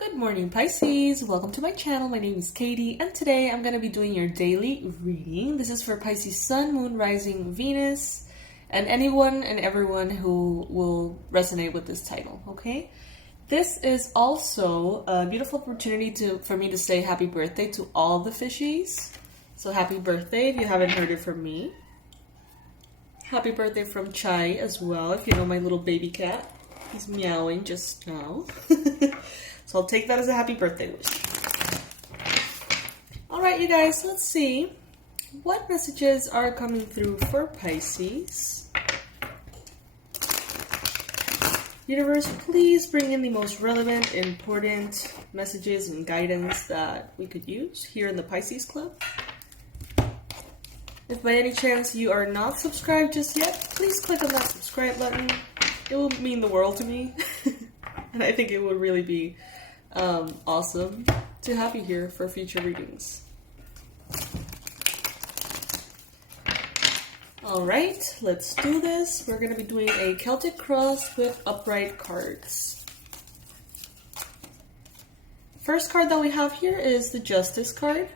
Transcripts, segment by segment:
Good morning, Pisces. Welcome to my channel. My name is Katie, and today I'm going to be doing your daily reading. This is for Pisces Sun, Moon, Rising, Venus, and anyone and everyone who will resonate with this title, okay? This is also a beautiful opportunity for me to say happy birthday to all the fishies. So happy birthday if you haven't heard it from me. Happy birthday from Chai as well, if you know my little baby cat. He's meowing just now. So I'll take that as a happy birthday wish. Alright, you guys, let's see what messages are coming through for Pisces. Universe, please bring in the most relevant, important messages and guidance that we could use here in the Pisces Club. If by any chance you are not subscribed just yet, please click on that subscribe button. It will mean the world to me. And I think it would really be awesome to have you here for future readings. Alright, let's do this. We're going to be doing a Celtic Cross with upright cards. First card that we have here is the Justice card.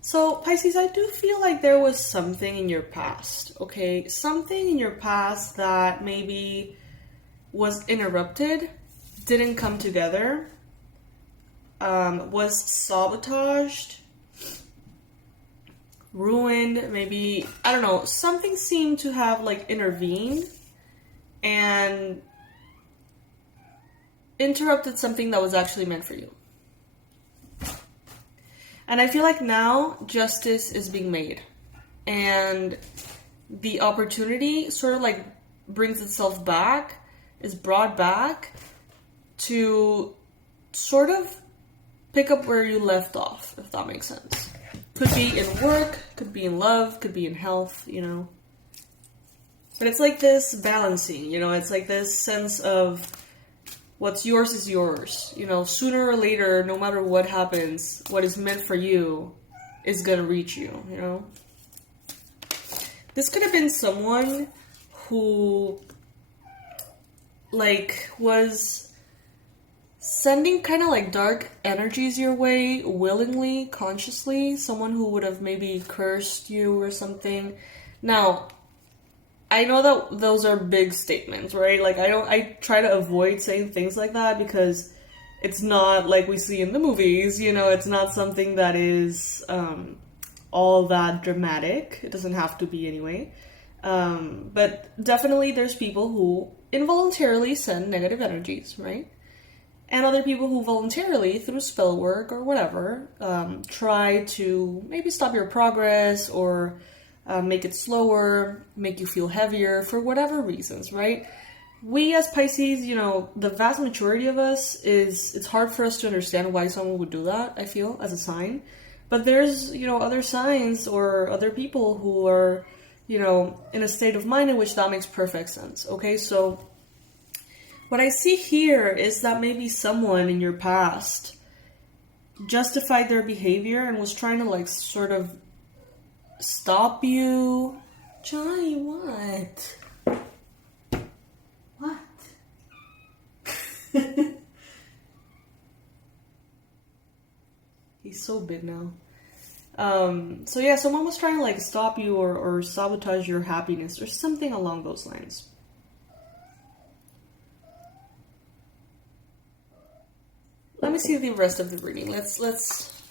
So, Pisces, I do feel like there was something in your past, okay? Something in your past that maybe was interrupted, didn't come together, was sabotaged, ruined, maybe, I don't know, something seemed to have like intervened and interrupted something that was actually meant for you. And I feel like now justice is being made and the opportunity sort of like brings itself back, is brought back to sort of pick up where you left off, if that makes sense. Could be in work, could be in love, could be in health, you know. But it's like this balancing, you know, it's like this sense of what's yours is yours. You know, sooner or later, no matter what happens, what is meant for you is gonna reach you, you know. This could have been someone who, like, was sending kind of like dark energies your way willingly, consciously. Someone who would have maybe cursed you or something. Now, I know that those are big statements, right? Like, I try to avoid saying things like that because it's not like we see in the movies, you know, it's not something that is all that dramatic. It doesn't have to be anyway. But definitely there's people who involuntarily send negative energies, right? And other people who voluntarily, through spell work or whatever, try to maybe stop your progress or make it slower, make you feel heavier for whatever reasons, right? We as Pisces, you know, the vast majority of us it's hard for us to understand why someone would do that, I feel, as a sign. But there's, you know, other signs or other people who are, you know, in a state of mind in which that makes perfect sense, okay? So what I see here is that maybe someone in your past justified their behavior and was trying to like sort of stop you. Chai, what? What? He's so big now. So yeah, someone was trying to like stop you or sabotage your happiness or something along those lines. Let me see the rest of the reading. Let's.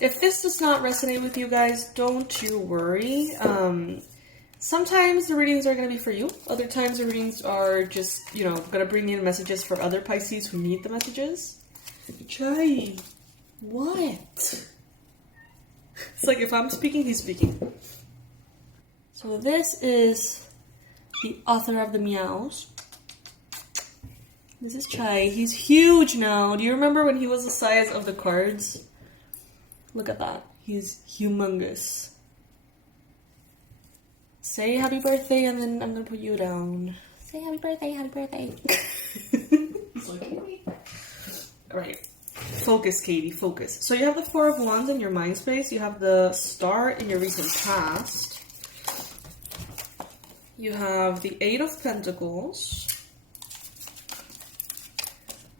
If this does not resonate with you guys, don't you worry. Sometimes the readings are going to be for you. Other times the readings are just, you know, going to bring in messages for other Pisces who need the messages. Chai, what? It's like if I'm speaking, he's speaking. So this is the author of the meows. This is Chai. He's huge now. Do you remember when he was the size of the cards? Look at that. He's humongous. Say happy birthday and then I'm gonna put you down. Say happy birthday, happy birthday. Alright. Focus, Katie, focus. So you have the Four of Wands in your mind space. You have the Star in your recent past. You have the Eight of Pentacles.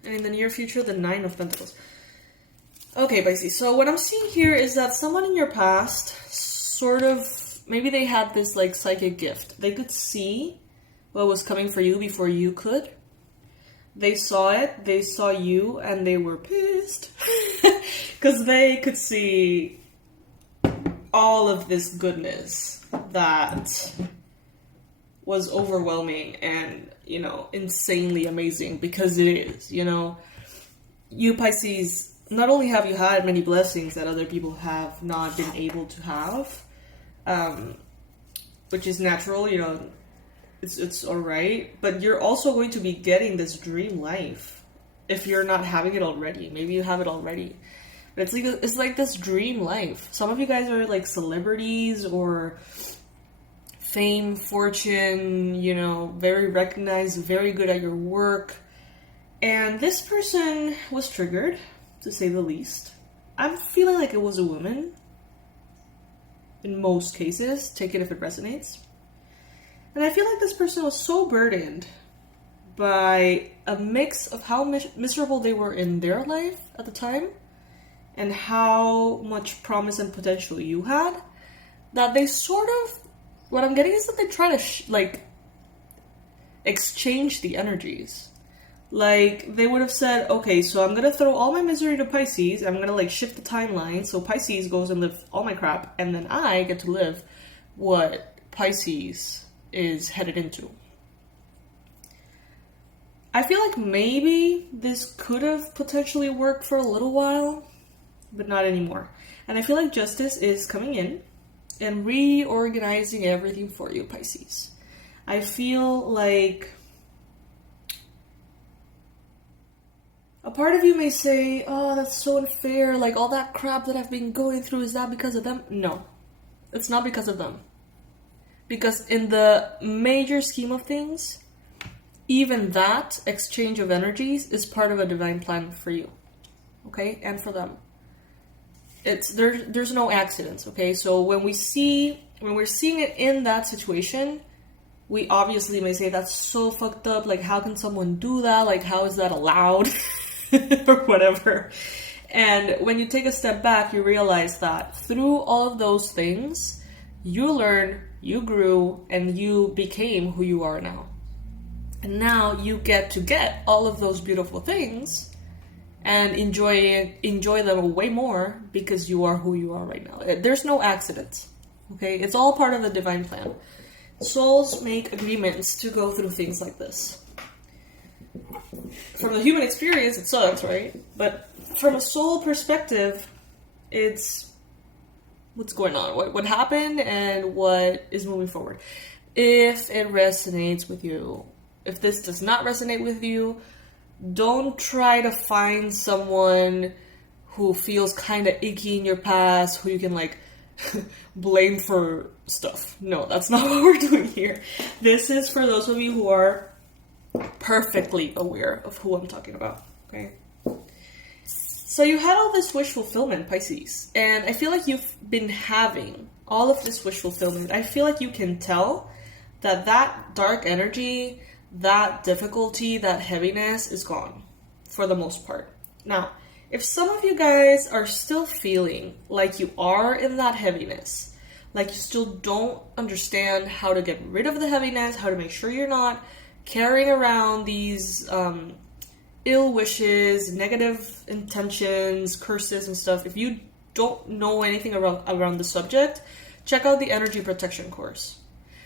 And in the near future, the Nine of Pentacles. Okay, Pisces. So what I'm seeing here is that someone in your past sort of, maybe they had this like psychic gift. They could see what was coming for you before you could. They saw it, they saw you, and they were pissed. Because they could see all of this goodness that was overwhelming and, you know, insanely amazing, because it is, you know. You Pisces, not only have you had many blessings that other people have not been able to have, which is natural, you know, it's alright, but you're also going to be getting this dream life if you're not having it already. Maybe you have it already. But it's like this dream life. Some of you guys are like celebrities or fame, fortune, you know, very recognized, very good at your work. And this person was triggered, to say the least. I'm feeling like it was a woman. In most cases, take it if it resonates. And I feel like this person was so burdened by a mix of how miserable they were in their life at the time and how much promise and potential you had, that they sort of, what I'm getting is that they try to exchange the energies. Like, they would have said, okay, so I'm gonna throw all my misery to Pisces, I'm gonna like shift the timeline, so Pisces goes and lives all my crap, and then I get to live what Pisces is headed into. I feel like maybe this could have potentially worked for a little while, but not anymore. And I feel like justice is coming in and reorganizing everything for you, Pisces. I feel like a part of you may say, oh, that's so unfair, like all that crap that I've been going through, is that because of them? No, it's not because of them. Because in the major scheme of things, even that exchange of energies is part of a divine plan for you, okay, and for them. There's no accidents, okay. So when we're seeing it in that situation, we obviously may say that's so fucked up. Like, how can someone do that? Like, how is that allowed, or whatever? And when you take a step back, you realize that through all of those things, you learned, you grew, and you became who you are now. And now you get all of those beautiful things and enjoy them way more because you are who you are right now. There's no accidents, okay? It's all part of the divine plan. Souls make agreements to go through things like this. From the human experience, it sucks, right? But from a soul perspective, it's what's going on, what happened, and what is moving forward. If it resonates with you, if this does not resonate with you, don't try to find someone who feels kind of icky in your past, who you can like blame for stuff. No, that's not what we're doing here. This is for those of you who are perfectly aware of who I'm talking about, okay? So you had all this wish fulfillment, Pisces, and I feel like you've been having all of this wish fulfillment. I feel like you can tell that dark energy, that difficulty, that heaviness is gone for the most part. Now, if some of you guys are still feeling like you are in that heaviness, like you still don't understand how to get rid of the heaviness, how to make sure you're not carrying around these ill wishes, negative intentions, curses and stuff, if you don't know anything around the subject, check out the energy protection course.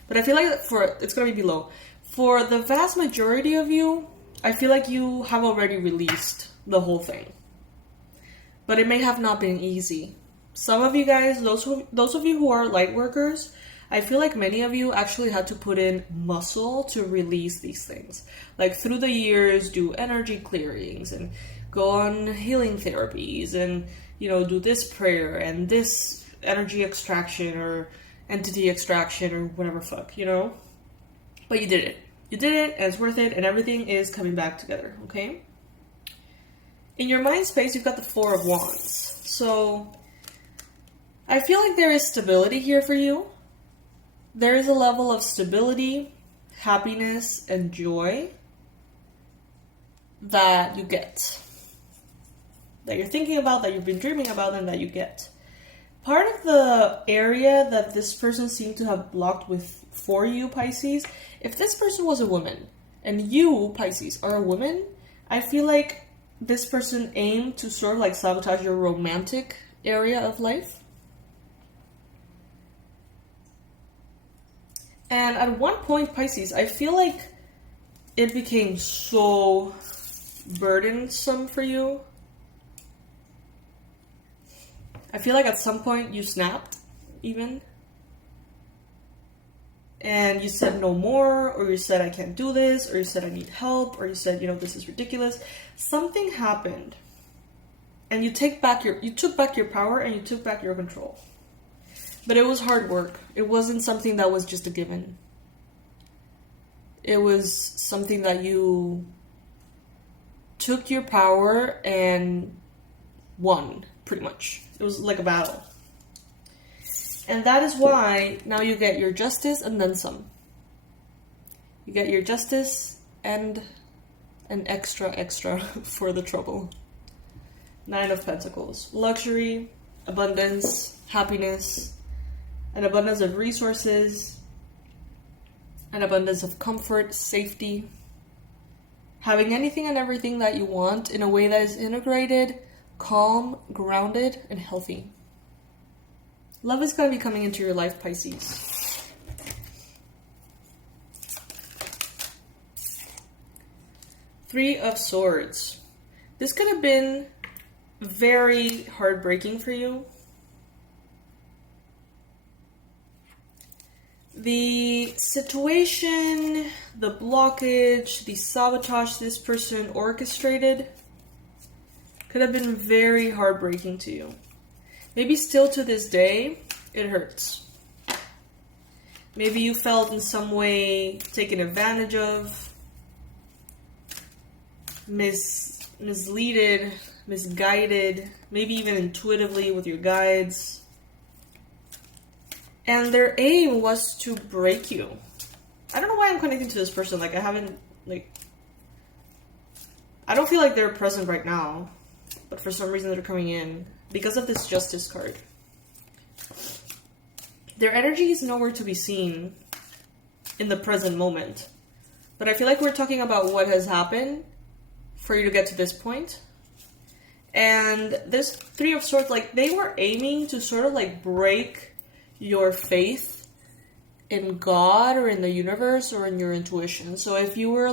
But I feel like it's going to be below. For the vast majority of you, I feel like you have already released the whole thing. But it may have not been easy. Some of you guys, those of you who are light workers, I feel like many of you actually had to put in muscle to release these things. Like through the years, do energy clearings and go on healing therapies and, you know, do this prayer and this energy extraction or entity extraction or whatever fuck, you know? But you did it. You did it, and it's worth it, and everything is coming back together, okay? In your mind space, you've got the Four of Wands. So, I feel like there is stability here for you. There is a level of stability, happiness, and joy. that you get. That you're thinking about, that you've been dreaming about, and that you get. Part of the area that this person seemed to have blocked with for you, Pisces, if this person was a woman, and you, Pisces, are a woman, I feel like this person aimed to sort of like sabotage your romantic area of life. And at one point, Pisces, I feel like it became so burdensome for you. I feel like at some point you snapped, even. And you said no more, or you said I can't do this, or you said I need help, or you said, this is ridiculous. Something happened. And you took back your power and you took back your control. But it was hard work. It wasn't something that was just a given. It was something that you took your power and won, pretty much. It was like a battle. And that is why now you get your justice and then some. You get your justice and an extra for the trouble. 9 of Pentacles. Luxury, abundance, happiness, an abundance of resources, an abundance of comfort, safety. Having anything and everything that you want in a way that is integrated, calm, grounded, and healthy. Love is going to be coming into your life, Pisces. Three of Swords. This could have been very heartbreaking for you. The situation, the blockage, the sabotage this person orchestrated could have been very heartbreaking to you. Maybe still to this day, it hurts. Maybe you felt in some way taken advantage of, misleaded, misguided, maybe even intuitively with your guides. And their aim was to break you. I don't know why I'm connecting to this person. I don't feel like they're present right now. But for some reason they're coming in. Because of this Justice card. Their energy is nowhere to be seen in the present moment. But I feel like we're talking about what has happened for you to get to this point. And this Three of Swords, they were aiming to sort of break your faith in God or in the universe or in your intuition. So if you were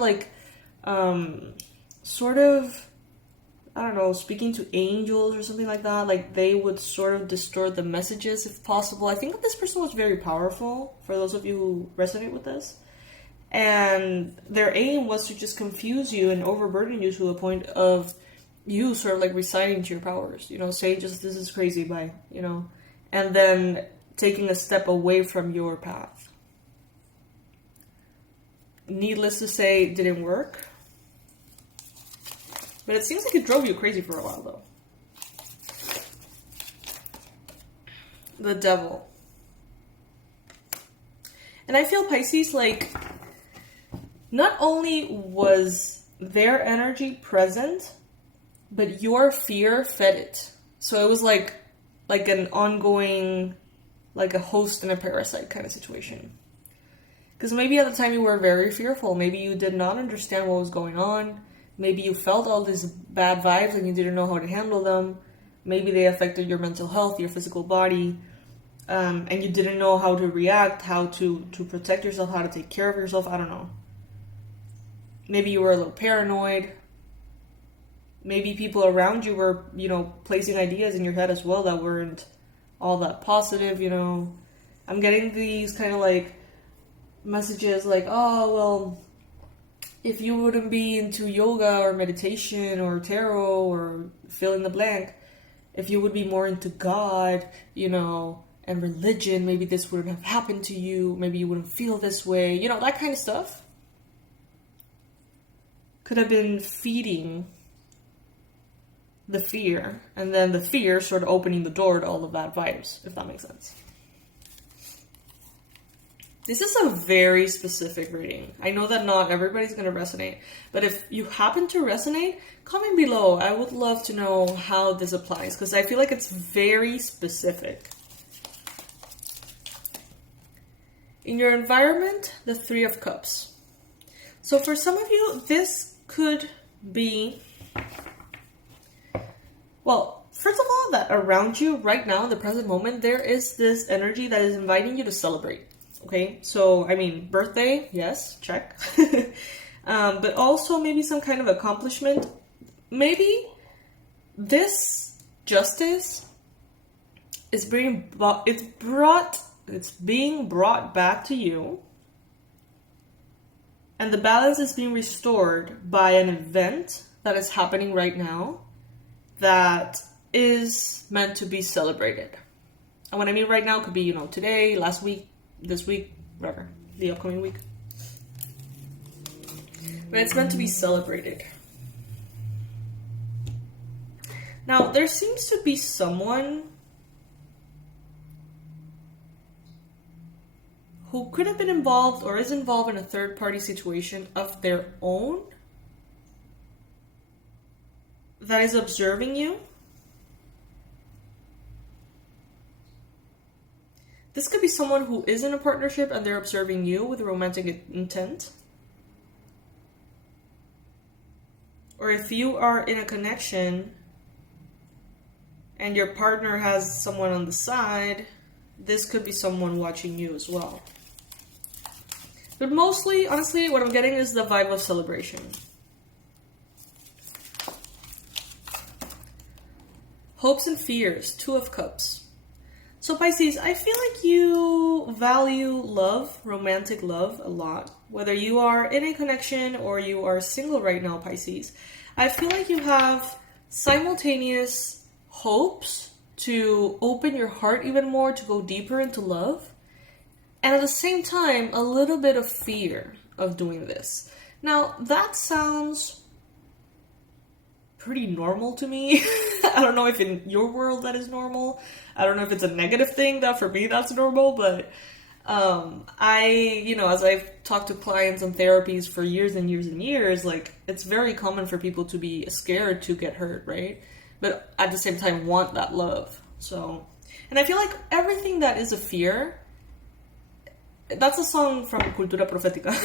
sort of, I don't know, speaking to angels or something like that, they would sort of distort the messages if possible. I think that this person was very powerful, for those of you who resonate with this. And their aim was to just confuse you and overburden you to the point of you sort of reciting to your powers, saying just, this is crazy, bye, and then taking a step away from your path. Needless to say, it didn't work. But it seems like it drove you crazy for a while, though. The Devil. And I feel, Pisces, not only was their energy present, but your fear fed it. So it was like an ongoing, a host and a parasite kind of situation. Because maybe at the time you were very fearful. Maybe you did not understand what was going on. Maybe you felt all these bad vibes and you didn't know how to handle them. Maybe they affected your mental health, your physical body. And you didn't know how to react, how to protect yourself, how to take care of yourself. I don't know. Maybe you were a little paranoid. Maybe people around you were, placing ideas in your head as well that weren't all that positive, I'm getting these kind of messages oh, well, if you wouldn't be into yoga or meditation or tarot or fill in the blank, if you would be more into God, and religion, maybe this wouldn't have happened to you. Maybe you wouldn't feel this way. That kind of stuff could have been feeding the fear, and then the fear sort of opening the door to all of that vibes, if that makes sense. This is a very specific reading. I know that not everybody's going to resonate, but if you happen to resonate, comment below. I would love to know how this applies, because I feel like it's very specific. In your environment, the Three of Cups. So for some of you, this could be, well, first of all, that around you right now in the present moment, there is this energy that is inviting you to celebrate. Okay, so, I mean, birthday, yes, check. But also maybe some kind of accomplishment. Maybe this justice is being brought back to you. And the balance is being restored by an event that is happening right now that is meant to be celebrated. And what I mean right now could be, you know, today, last week, this week, whatever, the upcoming week. But it's meant to be celebrated. Now, there seems to be someone who could have been involved or is involved in a third-party situation of their own that is observing you. This could be someone who is in a partnership and they're observing you with romantic intent. Or if you are in a connection and your partner has someone on the side, this could be someone watching you as well. But mostly, honestly, what I'm getting is the vibe of celebration. Hopes and fears, Two of Cups. So Pisces, I feel like you value love, romantic love, a lot. Whether you are in a connection or you are single right now, Pisces, I feel like you have simultaneous hopes to open your heart even more, to go deeper into love. And at the same time, a little bit of fear of doing this. Now, that sounds pretty normal to me. I don't know if in your world that is normal. I don't know if it's a negative thing, that for me that's normal, but as I've talked to clients on therapies for years and years and years, like, it's very common for people to be scared to get hurt, right? But at the same time want that love. So, and I feel like everything that is a fear, that's a song from Cultura Profética.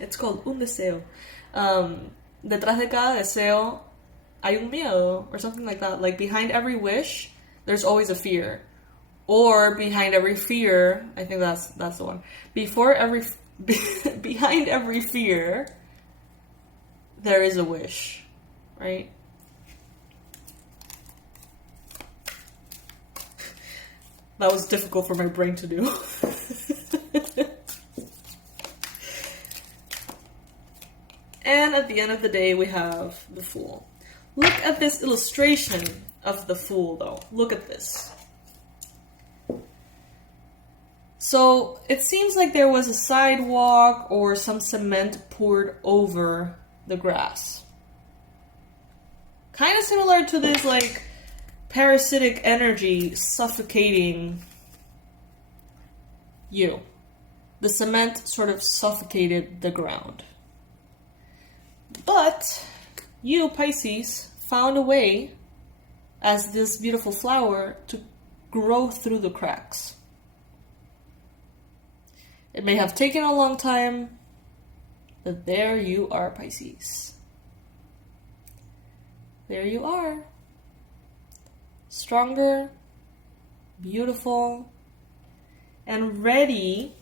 It's called Un Deseo. Detrás de cada deseo hay un miedo, or something like that. Like, behind every wish, there's always a fear. Or behind every fear, I think that's the one. Behind every fear, there is a wish, right? That was difficult for my brain to do. And at the end of the day, we have the Fool. Look at this illustration of the Fool, though. Look at this. So it seems like there was a sidewalk or some cement poured over the grass. Kind of similar to this, like, parasitic energy suffocating you. The cement sort of suffocated the ground. But you, Pisces, found a way, as this beautiful flower, to grow through the cracks. It may have taken a long time, but there you are, Pisces. There you are. Stronger, beautiful, and ready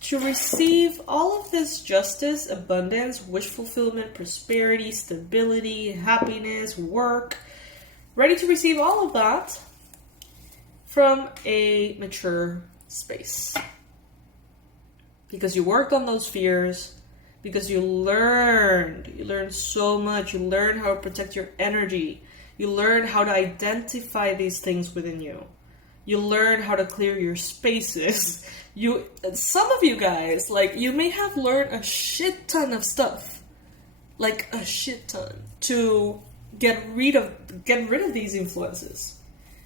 to receive all of this justice, abundance, wish fulfillment, prosperity, stability, happiness, work. Ready to receive all of that from a mature space. Because you worked on those fears, because you learned so much. You learned how to protect your energy. You learned how to identify these things within you. You learn how to clear your spaces. Some of you guys, like, you may have learned a shit ton of stuff. Like, a shit ton. To get rid of these influences.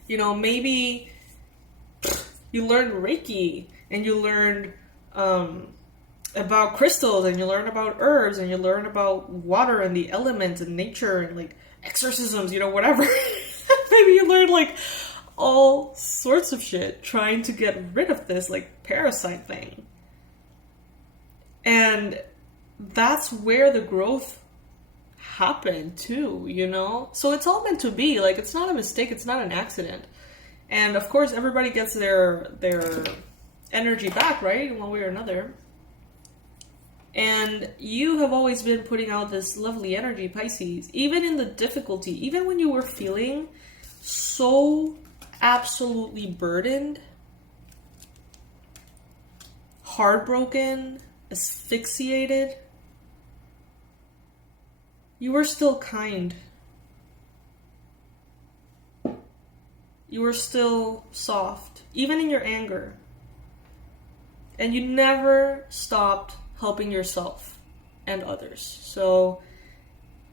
You know, maybe you learned Reiki and you learned about crystals, and you learn about herbs, and you learn about water and the elements and nature and like exorcisms, you know, whatever. Maybe you learned like all sorts of shit trying to get rid of this like parasite thing. And that's where the growth happened too, you know? So it's all meant to be. Like, it's not a mistake, it's not an accident. And of course everybody gets their energy back, right? In one way or another. And you have always been putting out this lovely energy, Pisces, even in the difficulty, even when you were feeling so absolutely burdened, heartbroken, asphyxiated, you were still kind. You were still soft, even in your anger. And you never stopped helping yourself and others. So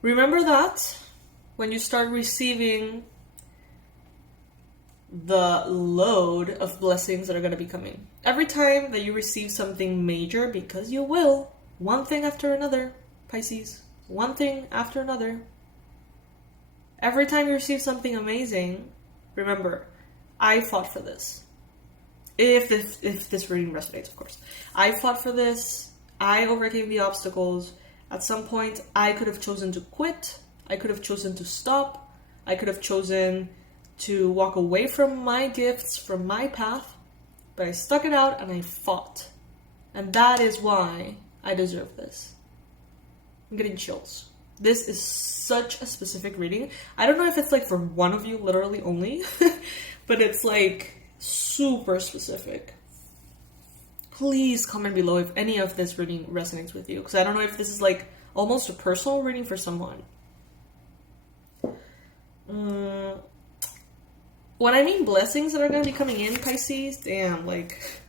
remember that when you start receiving the load of blessings that are going to be coming. Every time that you receive something major, because you will, one thing after another, Pisces, one thing after another. Every time you receive something amazing, remember, I fought for this. If this reading resonates, of course. I fought for this. I overcame the obstacles. At some point, I could have chosen to quit. I could have chosen to stop. I could have chosen to walk away from my gifts, from my path. But I stuck it out and I fought. And that is why I deserve this. I'm getting chills. This is such a specific reading. I don't know if it's like for one of you, literally only. But it's like super specific. Please comment below if any of this reading resonates with you, because I don't know if this is like almost a personal reading for someone. When I mean blessings that are going to be coming in, Pisces, damn, like,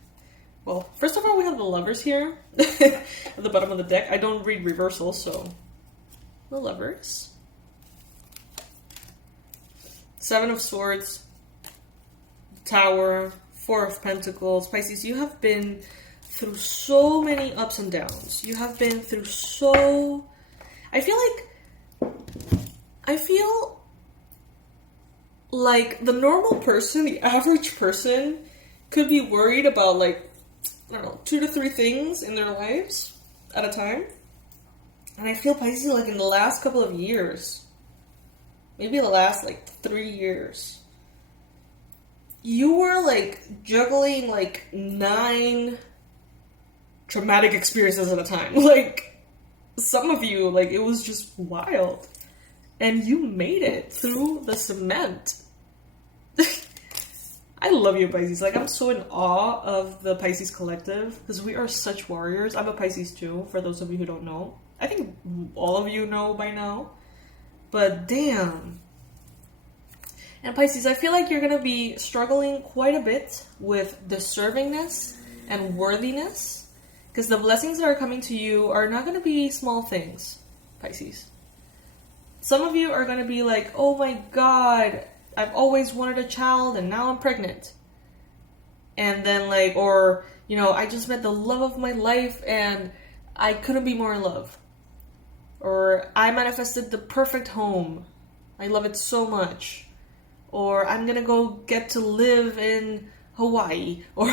well, first of all, we have the Lovers here at the bottom of the deck. I don't read reversals, so the Lovers. Seven of Swords, Tower, Four of Pentacles. Pisces, you have been through so many ups and downs. You have been through so... I feel like the normal person, the average person, could be worried about like, I don't know, 2 to 3 things in their lives at a time. And I feel Pisces like in the last couple of years, maybe the last like 3 years, you were like juggling like 9 traumatic experiences at a time. Like, some of you, like, it was just wild. And you made it through the cement. I love you, Pisces. Like, I'm so in awe of the Pisces collective, because we are such warriors. I'm a Pisces too, for those of you who don't know. I think all of you know by now. But damn. And Pisces, I feel like you're going to be struggling quite a bit with deservingness and worthiness, because the blessings that are coming to you are not going to be small things, Pisces. Some of you are going to be like, oh my god, I've always wanted a child and now I'm pregnant. And then like, or, you know, I just met the love of my life and I couldn't be more in love. Or I manifested the perfect home. I love it so much. Or I'm gonna go get to live in Hawaii, or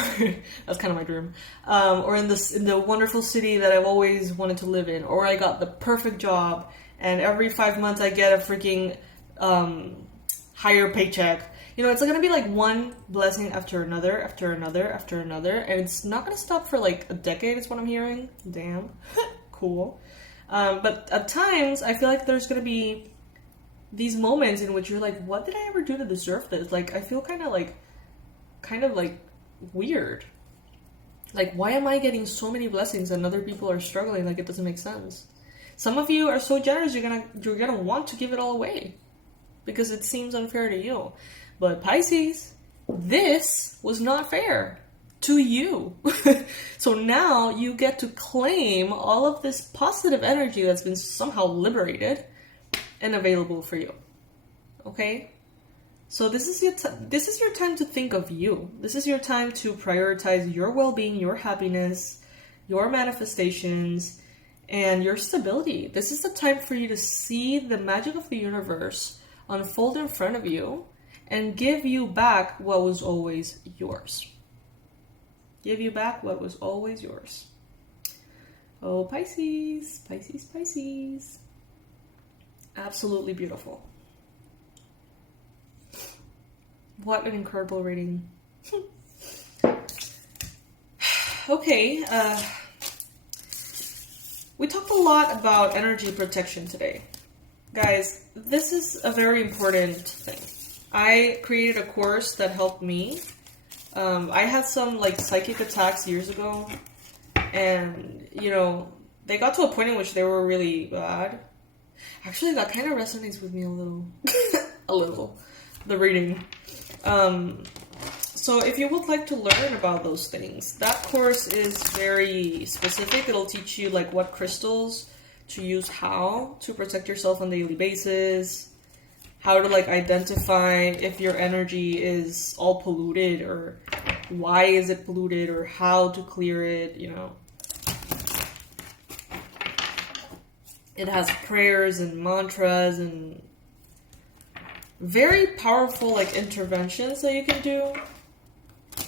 that's kind of my dream, or in the wonderful city that I've always wanted to live in, or I got the perfect job, and every 5 months I get a freaking higher paycheck. You know, it's gonna be like one blessing after another, after another, after another, and it's not gonna stop for like a decade, is what I'm hearing. Damn. Cool. But at times, I feel like there's gonna be these moments in which you're like, what did I ever do to deserve this? Like, I feel kind of like weird. Like, why am I getting so many blessings and other people are struggling? Like, it doesn't make sense. Some of you are so generous, you're gonna want to give it all away because it seems unfair to you. But Pisces, this was not fair to you. So now you get to claim all of this positive energy that's been somehow liberated and available for you. Okay? So this is your time to think of you. This is your time to prioritize your well-being, your happiness, your manifestations, and your stability. This is the time for you to see the magic of the universe unfold in front of you and give you back what was always yours. Give you back what was always yours. Oh, Pisces, Pisces, Pisces. Absolutely beautiful. What an incredible reading. Okay, we talked a lot about energy protection today. Guys, this is a very important thing. I created a course that helped me. I had some like psychic attacks years ago, and you know, they got to a point in which they were really bad. Actually, that kind of resonates with me a little. A little. The reading. So if you would like to learn about those things, that course is very specific. It'll teach you like what crystals to use, how to protect yourself on a daily basis, how to like identify if your energy is all polluted or why is it polluted or how to clear it, you know. It has prayers and mantras and very powerful like interventions that you can do.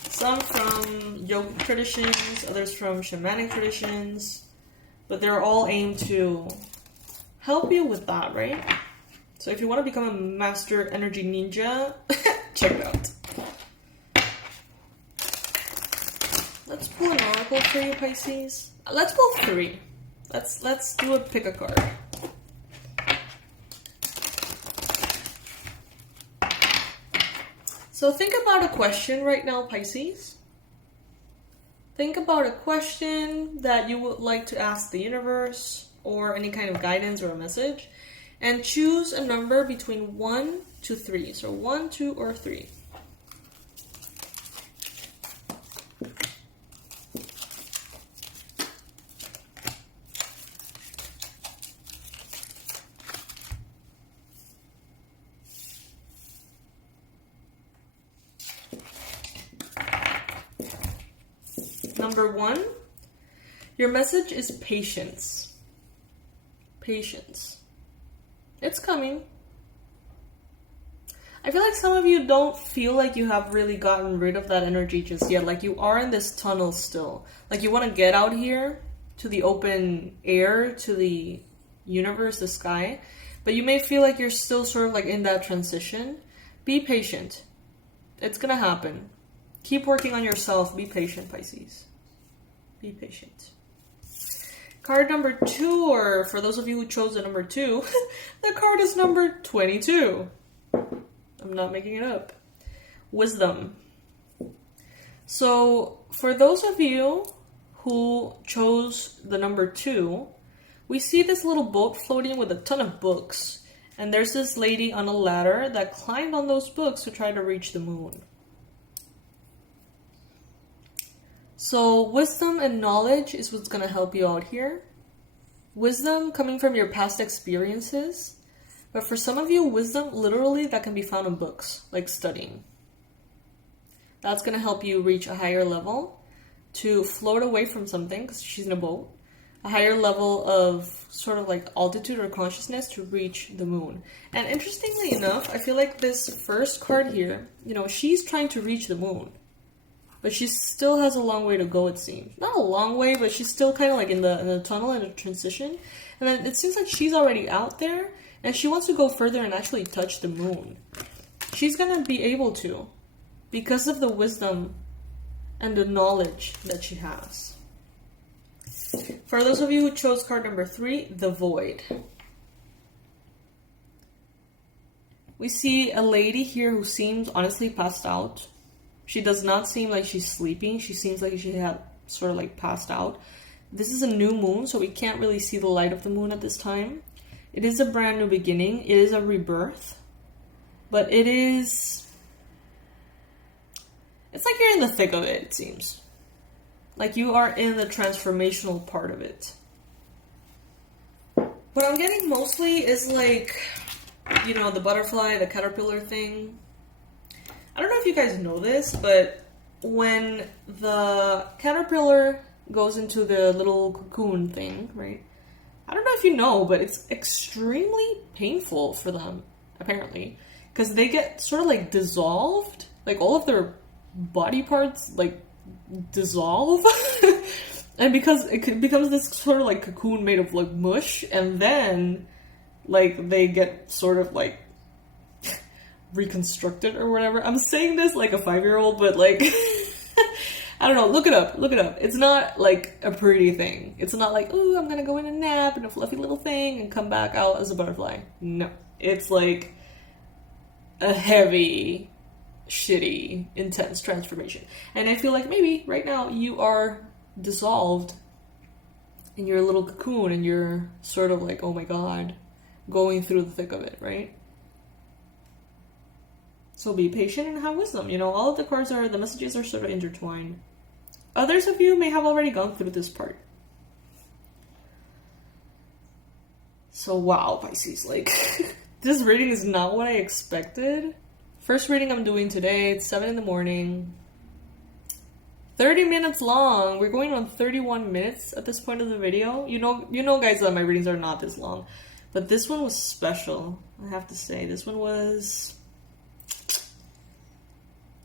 Some from yogic traditions, others from shamanic traditions, but they're all aimed to help you with that, right? So if you want to become a master energy ninja, check it out. Let's pull an oracle for you, Pisces. Let's pull 3. Let's do a pick a card. So think about a question right now, Pisces. Think about a question that you would like to ask the universe or any kind of guidance or a message, and choose a number between 1 to 3. So 1, 2, or 3. Number 1, your message is patience. Patience. It's coming. I feel like some of you don't feel like you have really gotten rid of that energy just yet. Like you are in this tunnel still. Like you want to get out here to the open air, to the universe, the sky. But you may feel like you're still sort of like in that transition. Be patient. It's going to happen. Keep working on yourself. Be patient, Pisces. Be patient. Card number 2, or for those of you who chose the number 2, the card is number 22. I'm not making it up. Wisdom. So, for those of you who chose the number 2, we see this little boat floating with a ton of books. And there's this lady on a ladder that climbed on those books to try to reach the moon. So wisdom and knowledge is what's going to help you out here. Wisdom coming from your past experiences. But for some of you, wisdom literally that can be found in books, like studying. That's going to help you reach a higher level to float away from something, because she's in a boat. A higher level of sort of like altitude or consciousness to reach the moon. And interestingly enough, I feel like this first card here, you know, she's trying to reach the moon. But she still has a long way to go, it seems. Not a long way, but she's still kind of like in the tunnel, in the transition. And then it seems like she's already out there, and she wants to go further and actually touch the moon. She's going to be able to, because of the wisdom and the knowledge that she has. For those of you who chose card number 3, the Void. We see a lady here who seems honestly passed out. She does not seem like she's sleeping. She seems like she had sort of like passed out. This is a new moon, so we can't really see the light of the moon at this time. It is a brand new beginning. It is a rebirth. But it is... it's like you're in the thick of it, it seems. Like you are in the transformational part of it. What I'm getting mostly is like, you know, the butterfly, the caterpillar thing. I don't know if you guys know this, but when the caterpillar goes into the little cocoon thing, right? I don't know if you know, but it's extremely painful for them, apparently. Because they get sort of like dissolved. Like all of their body parts like dissolve. And because it becomes this sort of like cocoon made of like mush. And then like they get sort of like reconstructed or whatever. I'm saying this like a 5-year-old, but like... I don't know, look it up. It's not like a pretty thing. It's not like, ooh, I'm gonna go in and nap in a fluffy little thing and come back out as a butterfly. No. It's like a heavy, shitty, intense transformation. And I feel like maybe right now you are dissolved in your little cocoon and you're sort of like, oh my god, going through the thick of it, right? So be patient and have wisdom. You know, all of the cards the messages are sort of intertwined. Others of you may have already gone through this part. So wow, Pisces, like, this reading is not what I expected. First reading I'm doing today, it's 7 in the morning. 30 minutes long. We're going on 31 minutes at this point of the video. You know guys that my readings are not this long. But this one was special, I have to say. This one was...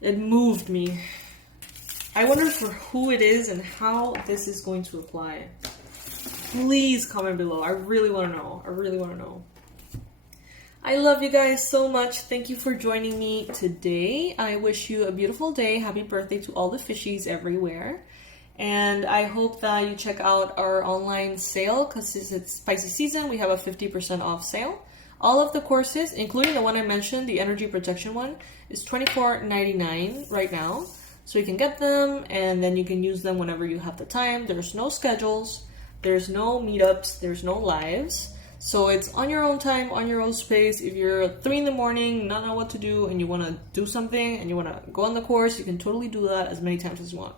It moved me. I wonder for who it is and how this is going to apply. Please comment below. I really want to know. I love you guys so much. Thank you for joining me today. I wish you a beautiful day. Happy birthday to all the fishies everywhere. And I hope that you check out our online sale because it's Pisces season. We have a 50% off sale. All of the courses, including the one I mentioned, the energy protection one, is $24.99 right now. So you can get them and then you can use them whenever you have the time. There's no schedules, there's no meetups, there's no lives. So it's on your own time, on your own space. If you're 3 in the morning, not know what to do, and you want to do something and you want to go on the course, you can totally do that as many times as you want.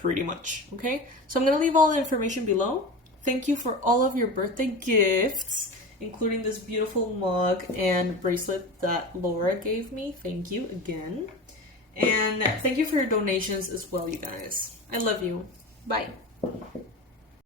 Pretty much, okay? So I'm going to leave all the information below. Thank you for all of your birthday gifts, including this beautiful mug and bracelet that Laura gave me. Thank you again. And thank you for your donations as well, you guys. I love you. Bye.